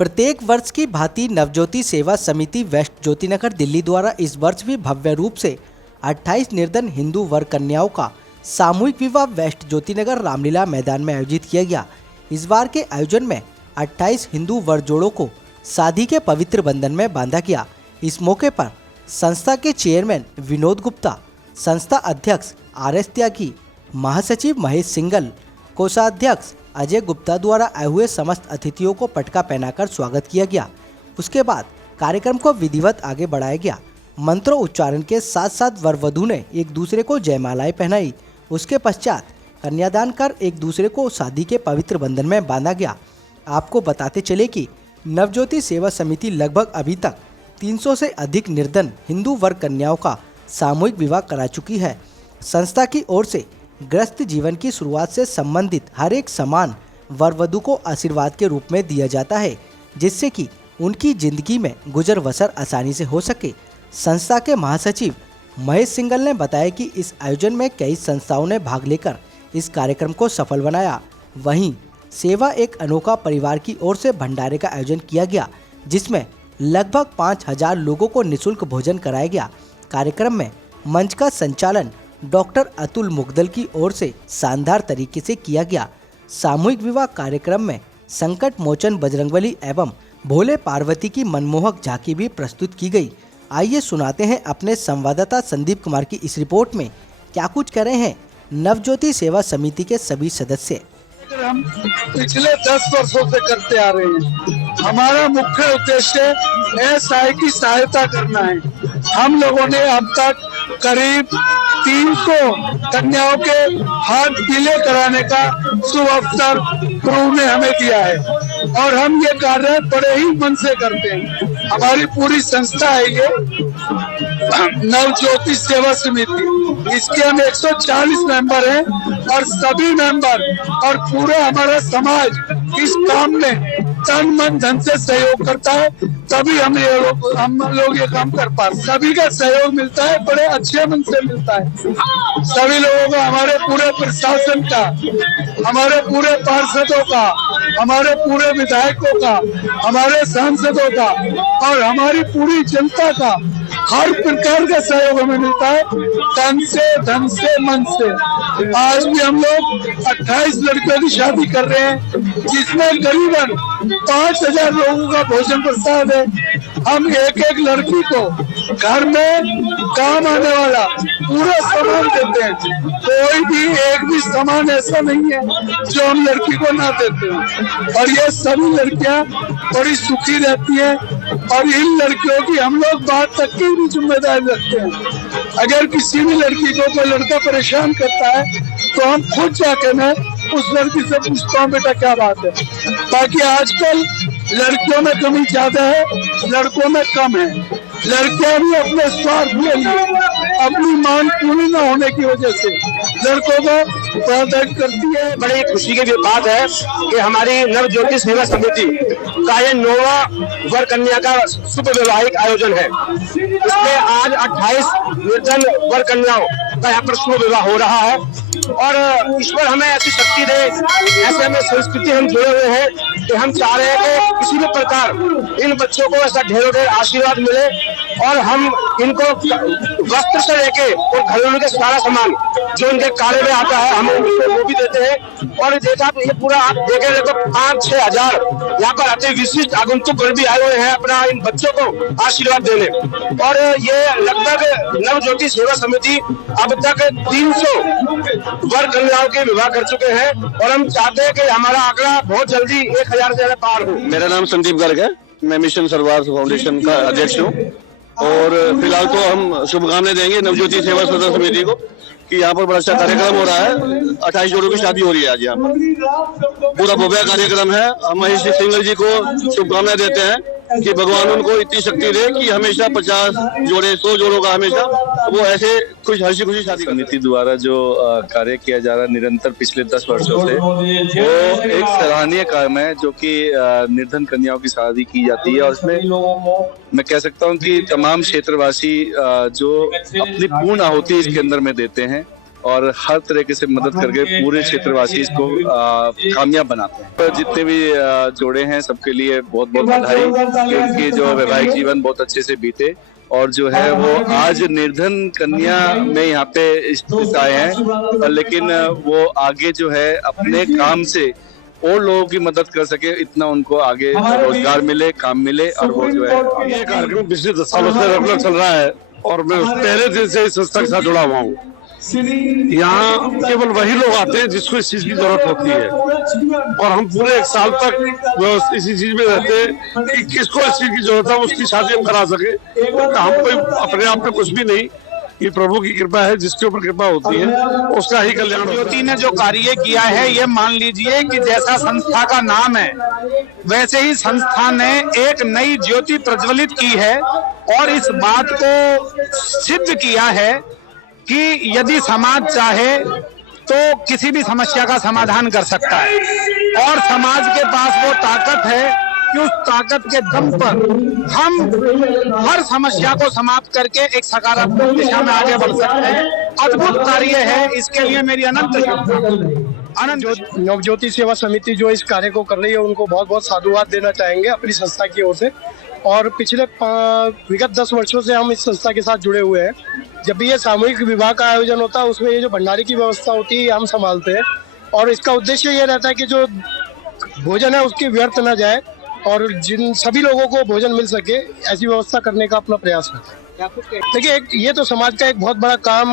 प्रत्येक वर्ष की भांति नवज्योति सेवा समिति वेस्ट ज्योतिनगर दिल्ली द्वारा इस वर्ष भी भव्य रूप से 28 निर्धन हिंदू वर कन्याओं का सामूहिक विवाह वेस्ट ज्योतिनगर रामलीला मैदान में आयोजित किया गया। इस बार के आयोजन में 28 हिंदू वर जोड़ों को शादी के पवित्र बंधन में बांधा गया। इस मौके पर संस्था के चेयरमैन विनोद गुप्ता, संस्था अध्यक्ष RS त्यागी, महासचिव महेश सिंगल, कोषाध्यक्ष अजय गुप्ता द्वारा आए हुए समस्त अतिथियों को पटका पहनाकर स्वागत किया गया। उसके बाद कार्यक्रम को विधिवत आगे बढ़ाया गया। मंत्रों उच्चारण के साथ साथ वर वधू ने एक दूसरे को जयमालाएं पहनाई। उसके पश्चात कन्यादान कर एक दूसरे को शादी के पवित्र बंधन में बांधा गया। आपको बताते चले कि नवज्योति सेवा समिति लगभग अभी तक 300 से अधिक निर्धन हिंदू वर कन्याओं का सामूहिक विवाह करा चुकी है। संस्था की ओर से ग्रस्त जीवन की शुरुआत से संबंधित हर एक सामान वर वधू को आशीर्वाद के रूप में दिया जाता है, जिससे कि उनकी जिंदगी में गुजर बसर आसानी से हो सके। संस्था के महासचिव महेश सिंगल ने बताया कि इस आयोजन में कई संस्थाओं ने भाग लेकर इस कार्यक्रम को सफल बनाया। वहीं सेवा एक अनोखा परिवार की ओर से भंडारे का आयोजन किया गया, जिसमें लगभग 5000 लोगों को निःशुल्क भोजन कराया गया। कार्यक्रम में मंच का संचालन डॉक्टर अतुल मुगदल की ओर से शानदार तरीके से किया गया। सामूहिक विवाह कार्यक्रम में संकट मोचन बजरंगबली एवं भोले पार्वती की मनमोहक झांकी भी प्रस्तुत की गई। आइए सुनाते हैं अपने संवाददाता संदीप कुमार की इस रिपोर्ट में क्या कुछ कर रहे हैं नवज्योति सेवा समिति के सभी सदस्य। हम पिछले 10 वर्षों से करते आ रहे हैं। हमारा मुख्य उद्देश्य असहाय की सहायता करना है। हम लोगों ने अब तक करीब 300 कन्याओं के हाथ पीले कराने का शुभ अवसर प्रभु ने हमें दिया है और हम ये कार्य बड़े ही मन से करते हैं। हमारी पूरी संस्था है ये नवज्योति सेवा समिति। इसके हम 140 मेंबर हैं और सभी मेंबर और पूरा हमारा समाज इस काम में तन मन धन से सहयोग करता है, तभी हम लोग ये काम कर पाते। सभी का सहयोग मिलता है, बड़े अच्छे मन से मिलता है। सभी लोगों का, हमारे पूरे प्रशासन का, हमारे पूरे पार्षदों का, हमारे पूरे विधायकों का, हमारे सांसदों का और हमारी पूरी जनता का हर प्रकार का सहयोग हमें मिलता है, तन से, धन से, मन से। आज भी हम लोग 28 लड़कियों की शादी कर रहे हैं, जिसमें करीबन 5000 लोगों का भोजन प्रसाद है। हम एक एक लड़की को घर में काम आने वाला पूरा सामान देते हैं। कोई भी एक भी सामान ऐसा नहीं है जो हम लड़की को ना देते हैं और ये सभी लड़कियां बड़ी सुखी रहती हैं और इन लड़कियों की हम लोग बात तक की भी जिम्मेदारी रखते हैं। अगर किसी भी लड़की को कोई लड़का परेशान करता है तो हम खुद जाके मैं उस लड़की से पूछता हूँ, बेटा क्या बात है। बाकी आजकल लड़कियों में कमी ज्यादा है, लड़कों में कम है। लड़कियां भी अपने स्वार्थ के लिए, अपनी मांग पूरी न होने की वजह से लड़कों को प्रताड़ित करती है। बड़ी खुशी की बात है कि हमारी नवज्योति सेवा समिति का ये 9वां वर कन्या का शुभ वैवाहिक आयोजन है। इसमें आज 28 निर्धन वर कन्याओं का यहाँ पर शुभ विवाह हो रहा है और ईश्वर हमें ऐसी शक्ति दे, ऐसे में संस्कृति हम जुड़े हुए हैं कि हम चाह रहे हैं कि किसी भी प्रकार इन बच्चों को ऐसा ढेरों ढेर आशीर्वाद मिले और हम इनको वस्त्र से लेके और घरेलू के सारा सामान जो इनके कार्य में आता है हम उनको वो भी देते हैं। और जैसा ये पूरा आप देखेंगे तो 5-6 हजार यहाँ पर अति विशिष्ट आगंतुक भी आए हुए हैं अपना इन बच्चों को आशीर्वाद देने। और ये लगभग नवज्योति सेवा समिति अब तक 300 वर कन्याओं के विवाह कर चुके हैं और हम चाहते हैं कि हमारा आंकड़ा बहुत जल्दी 1000 से पार हो। मेरा नाम संदीप गर्ग है, मैं मिशन सरवार फाउंडेशन का अध्यक्ष हूँ और फिलहाल तो हम शुभकामनाएं देंगे नवज्योति सेवा समिति को कि यहाँ पर बड़ा अच्छा कार्यक्रम हो रहा है। 28 जोड़ों की शादी हो रही है आज यहाँ पर, पूरा भव्य कार्यक्रम है। हम महेश सिंगल जी को शुभकामनाएं देते हैं कि भगवान उनको इतनी शक्ति दे कि हमेशा 50 जोड़े 100 जोड़ों का हमेशा वो ऐसे हंसी खुशी शादी समिति द्वारा जो कार्य किया जा रहा है निरंतर पिछले 10 वर्षों से, वो एक सराहनीय काम है जो कि निर्धन कन्याओं की शादी की जाती है। और इसमें मैं कह सकता हूँ कि तमाम क्षेत्रवासी जो अपनी पूर्ण आहुति इसके अंदर में देते हैं और हर तरीके से मदद करके पूरे क्षेत्रवासी इसको कामयाब बनाते हैं। तो जितने भी जोड़े हैं सबके लिए बहुत बहुत बधाई कि उनकी जो वैवाहिक जीवन बहुत अच्छे से बीते और जो है वो आज निर्धन कन्या में यहाँ पे स्थित आए हैं, लेकिन वो आगे जो है अपने काम से और लोगों की मदद कर सके, इतना उनको आगे रोजगार मिले, काम मिले और वो जो है ये कार्यक्रम पिछले 10 सालों से रेगुलर चल रहा है और मैं पहले दिन से इस संस्था के साथ जुड़ा हुआ हूँ। यहाँ केवल वही लोग आते हैं जिसको इस चीज की जरूरत होती है और हम पूरे 1 साल तक इसी चीज में रहते हैं कि किसको इस चीज की जरूरत है उसकी शादी हम करा सके। हम कोई अपने आप में कुछ भी नहीं, ये प्रभु की कृपा है, जिसके ऊपर कृपा होती है उसका ही कल्याण। ज्योति ने जो कार्य किया है ये मान लीजिए कि जैसा संस्था का नाम है वैसे ही संस्था ने एक नई ज्योति प्रज्वलित की है और इस बात को सिद्ध किया है कि यदि समाज चाहे तो किसी भी समस्या का समाधान कर सकता है और समाज के पास वो ताकत है कि उस ताकत के दम पर हम हर समस्या को समाप्त करके एक सकारात्मक दिशा में आगे बढ़ सकते हैं। अद्भुत कार्य है, इसके लिए मेरी अनंत शुभकामनाएं। नवज्योति सेवा समिति जो इस कार्य को कर रही है उनको बहुत बहुत साधुवाद देना चाहेंगे अपनी संस्था की ओर से। और पिछले विगत 10 वर्षों से हम इस संस्था के साथ जुड़े हुए हैं। जब भी ये सामूहिक विवाह का आयोजन होता है उसमें ये जो भंडारे की व्यवस्था होती है हम संभालते हैं और इसका उद्देश्य ये रहता है कि जो भोजन है उसकी व्यर्थ न जाए और जिन सभी लोगों को भोजन मिल सके ऐसी व्यवस्था करने का अपना प्रयास रहता है। देखिए ये तो समाज का एक बहुत बड़ा काम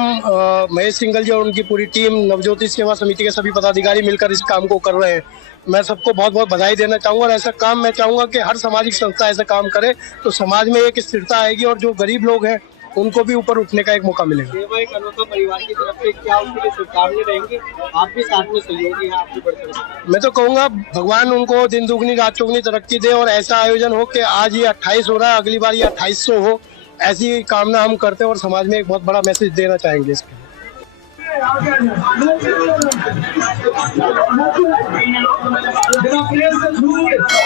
महेश सिंघल जी और उनकी पूरी टीम नवज्योति सेवा समिति के सभी पदाधिकारी मिलकर इस काम को कर रहे हैं। मैं सबको बहुत बहुत बधाई देना चाहूँगा और ऐसा काम मैं चाहूँगा कि हर सामाजिक संस्था ऐसा काम करे तो समाज में एक स्थिरता आएगी और जो गरीब लोग हैं उनको भी ऊपर उठने का एक मौका मिलेगा। सेवा एक अनोखा परिवार की तरफ से क्या उनके लिए शुभकामनाएं रहेंगी, आप भी साथ में सहयोगी हैं आपकी बढ़ती। मैं तो कहूँगा भगवान उनको दिन दुगनी रात चौगनी तरक्की दे और ऐसा आयोजन हो कि आज ये 28 हो रहा है, अगली बार ये 2800 हो, ऐसी कामना हम करते हैं और समाज में एक बहुत बड़ा मैसेज देना चाहेंगे इसके। मेरा प्रेम से